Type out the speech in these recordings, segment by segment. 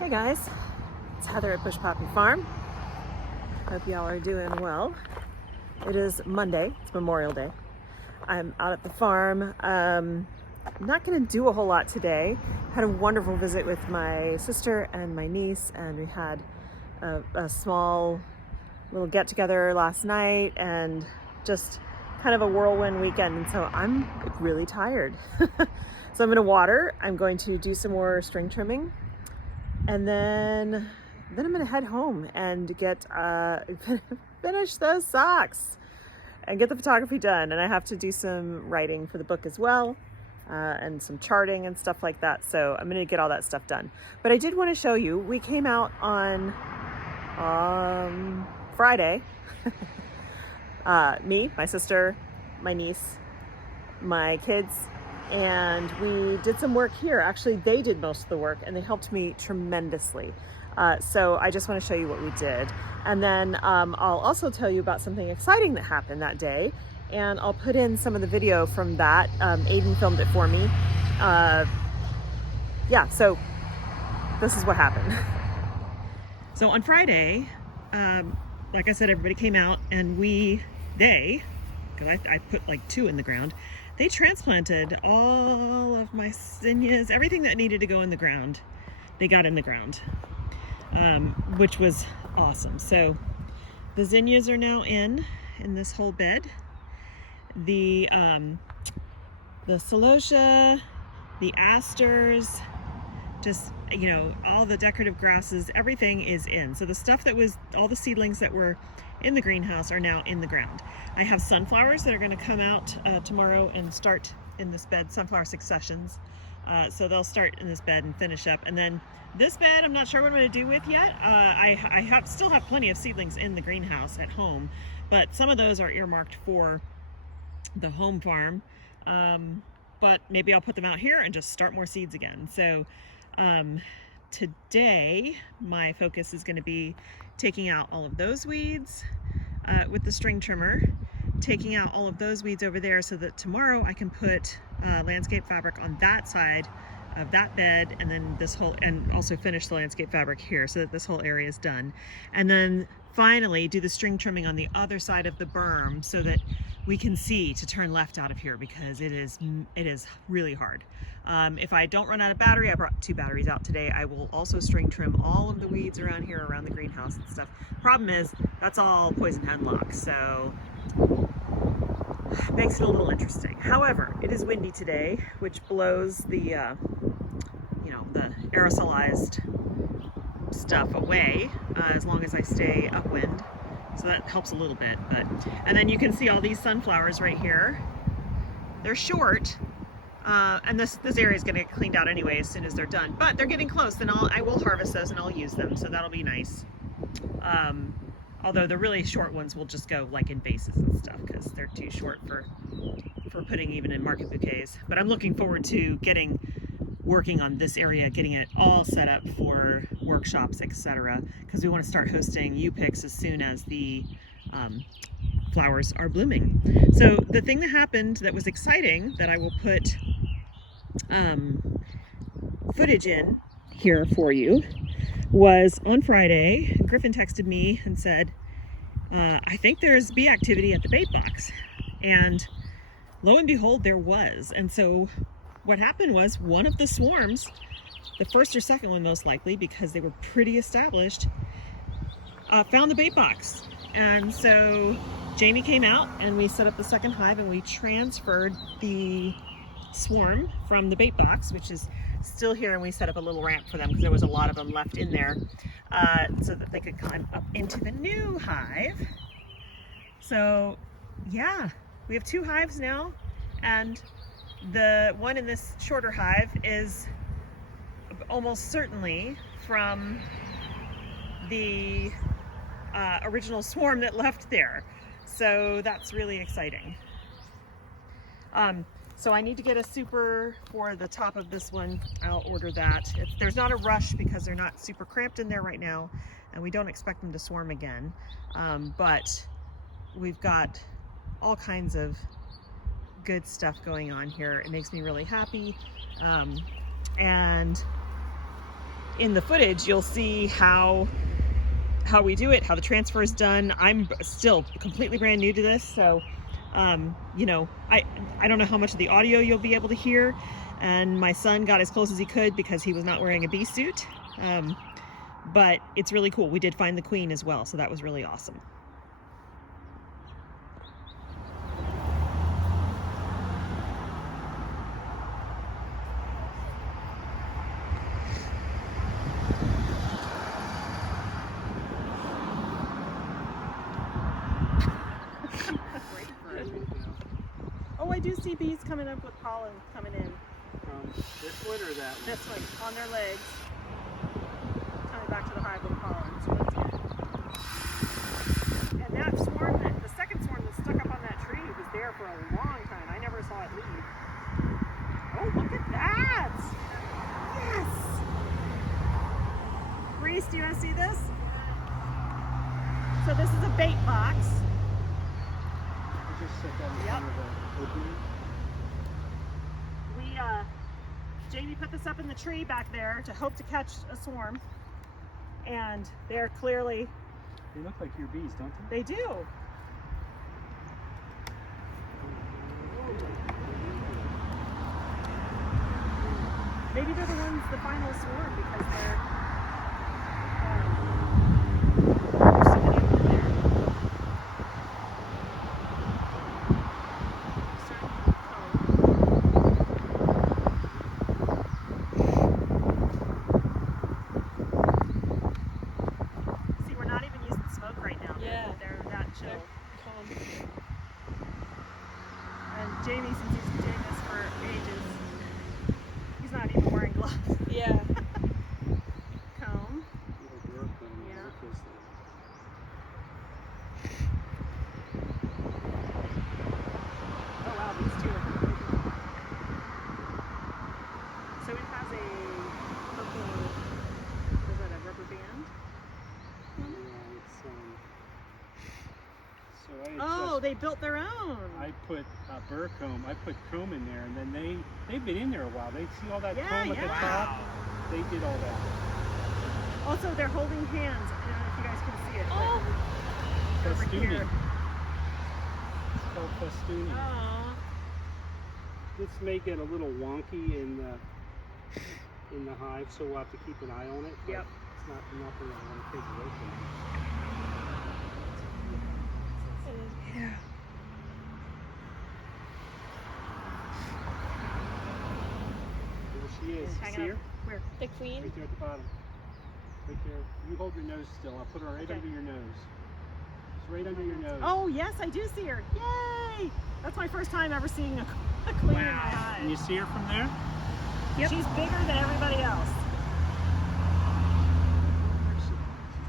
Hey guys, it's Heather at Bush Poppy Farm. Hope y'all are doing well. It is Monday, it's Memorial Day. I'm out at the farm. Not gonna do a whole lot today. Had a wonderful visit with my sister and my niece, and we had a small little get together last night and just kind of a whirlwind weekend. And so I'm really tired. So I'm gonna water, I'm going to do some more string trimming, and then I'm gonna head home and get finish those socks and get the photography done. And I have to do some writing for the book as well, and some charting and stuff like that. So I'm gonna get all that stuff done. But I did want to show you, we came out on Friday. Me, my sister, my niece, my kids, and we did some work here. Actually, they did most of the work and they helped me tremendously. So I just want to show you what we did. And then I'll also tell you about something exciting that happened that day. And I'll put in some of the video from that. Aiden filmed it for me. Yeah, so this is what happened. So on Friday, like I said, everybody came out and they, because I put like 2 in the ground, they transplanted all of my zinnias, everything that needed to go in the ground, they got in the ground, which was awesome. So the zinnias are now in this whole bed. The celosia, the asters, just, you know, all the decorative grasses, everything is in. So the stuff that was, all the seedlings that were in the greenhouse are now in the ground. I have sunflowers that are going to come out tomorrow and start in this bed, sunflower successions. So they'll start in this bed and finish up. And then this bed, I'm not sure what I'm going to do with yet. I still have plenty of seedlings in the greenhouse at home, but some of those are earmarked for the home farm. But maybe I'll put them out here and just start more seeds again. So today my focus is going to be taking out all of those weeds with the string trimmer, taking out all of those weeds over there so that tomorrow I can put landscape fabric on that side of that bed, and then this whole, and also finish the landscape fabric here so that this whole area is done. And then finally do the string trimming on the other side of the berm so that we can see to turn left out of here, because it is really hard. If I don't run out of battery, I brought 2 batteries out today, I will also string trim all of the weeds around here, around the greenhouse and stuff. Problem is, that's all poison hemlock, so it makes it a little interesting. However, it is windy today, which blows the, you know, the aerosolized stuff away, as long as I stay upwind. So that helps a little bit. But, and then you can see all these sunflowers right here. They're short, and this area is going to get cleaned out anyway as soon as they're done. But they're getting close, and I will harvest those and I'll use them, so that'll be nice. Although the really short ones will just go like in vases and stuff, because they're too short for putting even in market bouquets. But I'm looking forward to working on this area, getting it all set up for workshops, etc., because we want to start hosting U-Picks as soon as the flowers are blooming. So the thing that happened that was exciting, that I will put footage in here for you, was on Friday, Griffin texted me and said, I think there's bee activity at the bait box. And lo and behold, there was. And so what happened was, one of the swarms, the first or second one most likely, because they were pretty established, found the bait box. And so Jamie came out and we set up the second hive, and we transferred the swarm from the bait box, which is still here, and we set up a little ramp for them because there was a lot of them left in there, so that they could climb up into the new hive. So yeah, we have 2 hives now, and the one in this shorter hive is almost certainly from the original swarm that left there. So that's really exciting. So I need to get a super for the top of this one. I'll order that. There's not a rush because they're not super cramped in there right now, and we don't expect them to swarm again. But we've got all kinds of good stuff going on here. It makes me really happy. And in the footage, you'll see how we do it, how the transfer is done. I'm still completely brand new to this, so you know, I don't know how much of the audio you'll be able to hear, and my son got as close as he could because he was not wearing a bee suit, but it's really cool. We did find the queen as well, so that was really awesome. Oh, I do see bees coming up with pollen coming in. This one or that one? This one, on their legs. Coming back to the hive with pollen, so that's good. And that swarm, the second swarm that stuck up on that tree was there for a long time. I never saw it leave. Oh, look at that! Yes! Reese, do you want to see this? So this is a bait box. Just set that in front of the opening. Jamie put this up in the tree back there to hope to catch a swarm, and they're clearly... They look like your bees, don't they? They do. Maybe they're the ones, the final swarm, because they're... there's so many of them there. See, we're not even using smoke right now. Yeah. They're that chill. They're calm. And Jamie, since he's been doing this for ages, he's not even wearing gloves. Yeah. Comb. Little work on the Yeah. work is there. Oh wow, these two are really cool. So it has a purple, is that a rubber band? Yeah, it's so I Oh, they built their own. I put burr comb. I put comb in there, and then they've been in there a while. They see all that Yeah, comb at the yeah. top. They did all that. Also, they're holding hands. I don't know if you guys can see it. But Oh. over Festooning. here. It's called festooning. Aw. This may get a little wonky in the hive, so we'll have to keep an eye on it. But Yep. it's not nothing I want to take away from it. Yeah. There she is. Hanging See her? up. Where? The queen? Right there at the bottom. Right there. You hold your nose still. I'll put her right Okay. under your nose. It's right under your nose. Oh, yes, I do see her. Yay! That's my first time ever seeing a queen in my hive. And you see her from there? Yep. She's bigger than everybody else. She's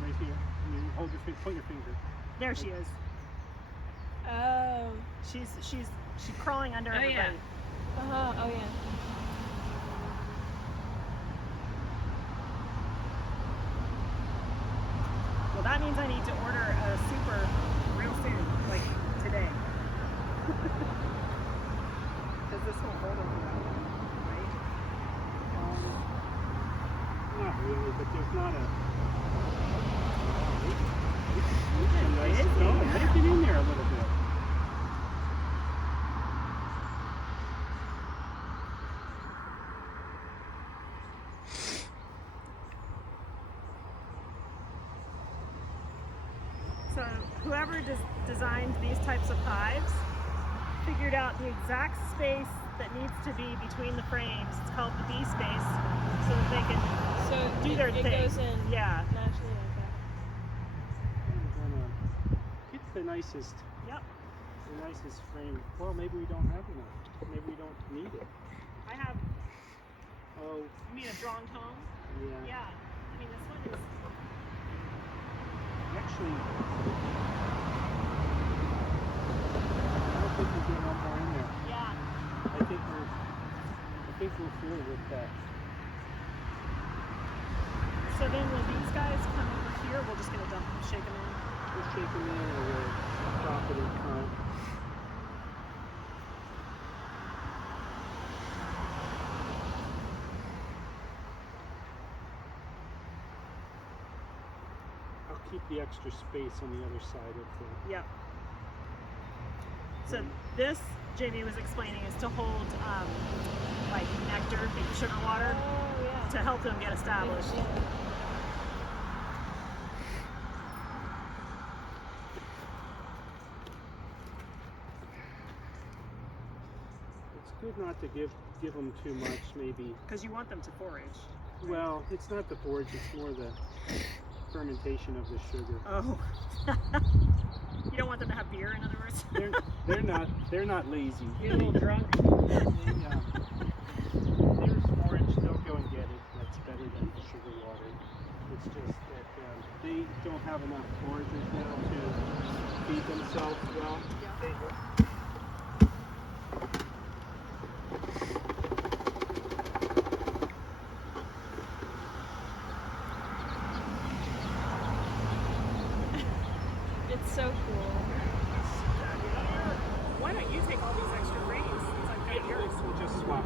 right here. And you hold your point your finger. There she is. Oh. She's crawling under Oh, everybody. yeah. Oh yeah. Well, that means I need to order a super real soon, like today. Because this won't hold over that long, right? Not really, but there's not a. It's It's a nice busy, comb. yeah. They've been in there a little bit. So whoever designed these types of hives figured out the exact space that needs to be between the frames. It's called the bee space, so that they can So do their it thing. goes in Yeah. naturally like that. It's the nicest. Yep. The nicest frame. Well, maybe we don't have enough. Maybe we don't need it. I have. Oh, You mean a drawn comb? yeah. Yeah. I mean, this one is. Actually, I don't think we're getting one more in there. Yeah. I think we're through with that. So then when these guys come over here, we're just gonna dump them, shake them in. We'll shake them in or we'll drop it in front. keep the extra space on the other side of the. Yep. So this, Jamie was explaining, is to hold like nectar, baking sugar water, Oh, yeah. to help them get established. Yeah. It's good not to give them too much, maybe. Because you want them to forage. Well, it's not the forage; it's more the fermentation of the sugar. Oh. You don't want them to have beer, in other words? They're not lazy. Get a little drunk. There's forage, they'll go and get it. That's better than the sugar water. It's just that they don't have enough foragers now to feed themselves well. It's so cool. Why don't you take all these extra rays since I've got yours? We'll just swap.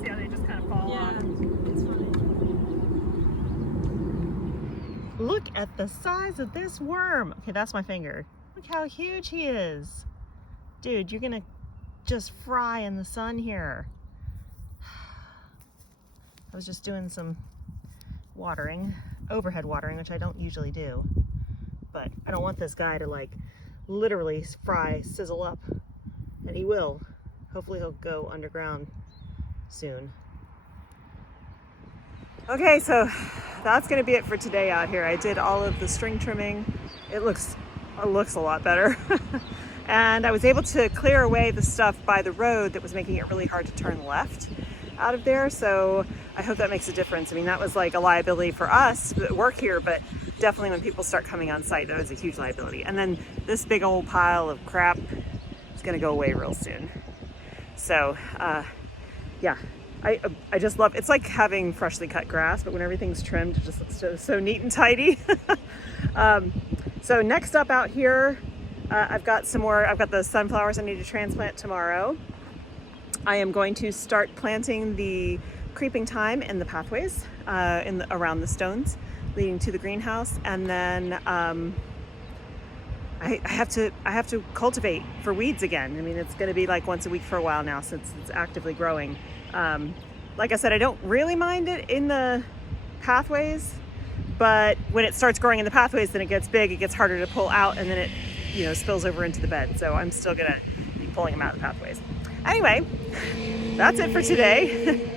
See how they just kind of fall Yeah, off? it's funny. Look at the size of this worm. Okay, that's my finger. Look how huge he is. Dude, you're gonna just fry in the sun here. I was just doing some watering, overhead watering, which I don't usually do. But I don't want this guy to like literally fry, sizzle up. And he will. Hopefully he'll go underground soon. Okay, so that's gonna be it for today out here. I did all of the string trimming. It looks a lot better. And I was able to clear away the stuff by the road that was making it really hard to turn left out of there. So I hope that makes a difference. I mean, that was like a liability for us that work here, but definitely when people start coming on site, that was a huge liability. And then this big old pile of crap is gonna go away real soon. So yeah, I just love, it's like having freshly cut grass, but when everything's trimmed, it just looks so neat and tidy. So next up out here, I've got the sunflowers I need to transplant tomorrow. I am going to start planting the creeping thyme in the pathways around the stones leading to the greenhouse, and then I have to cultivate for weeds again. I mean, it's going to be like once a week for a while now since it's actively growing. Like I said, I don't really mind it in the pathways, but when it starts growing in the pathways, then it gets big, it gets harder to pull out, and then it, you know, spills over into the bed. So I'm still gonna be pulling them out of the pathways. Anyway, that's it for today.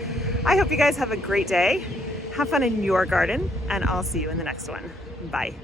I hope you guys have a great day. Have fun in your garden, and I'll see you in the next one. Bye.